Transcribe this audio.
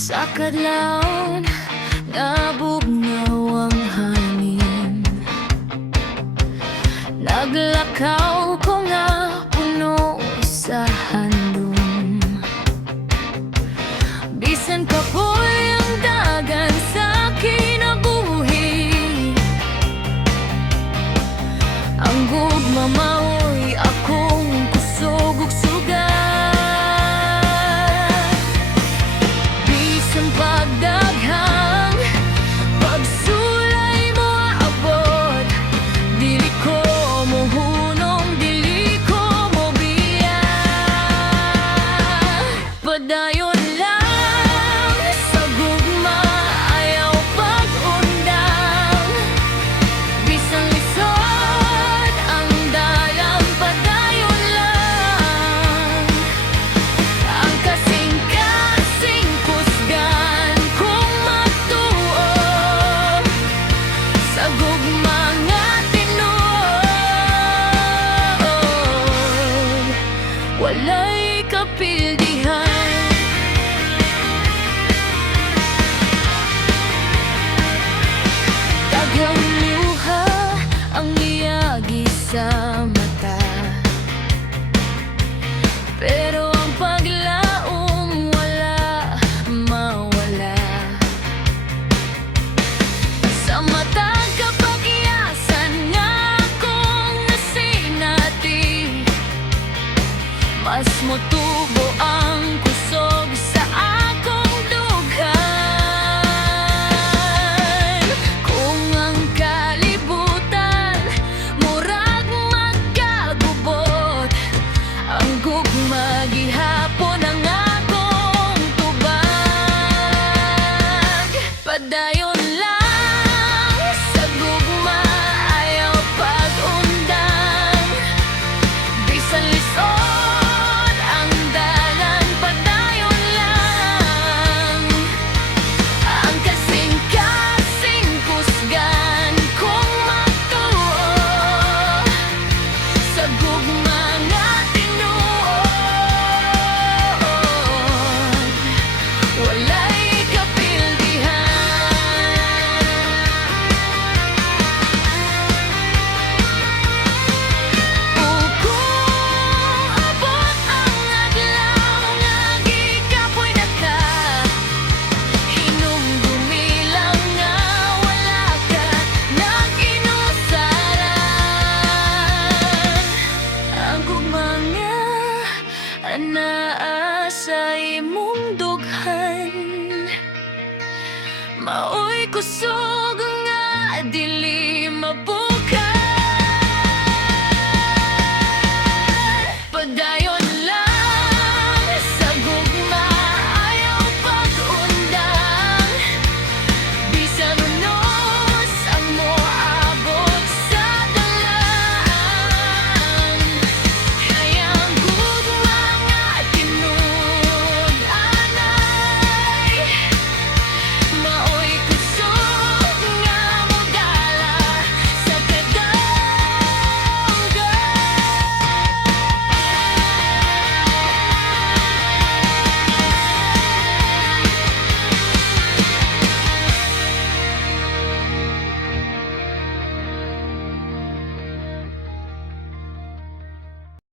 Sa kadlawon nabugnaw ang hangin, naglakaw ko nga puno sa handom. Bisan kapoy ang dagan sa kinabuhi, ang gugma mao'y akong kusog ug sugat. Bisan pagdaghang pagsulay mo aabot, dili ko mohunong, dili ko mobiya. Padayon lang sa gugma, ayaw pag-undang. Bisan lisod ang dalang, padayon lang. Ang kasing-kasing kusgan kung matuod sa gugma nga tinuod, walay kapildihan. Daghang luha ang iyagi sa mata, pero ang paglaom wala mawala. Sa matag kapagyasan nga akong nasinati, mas motu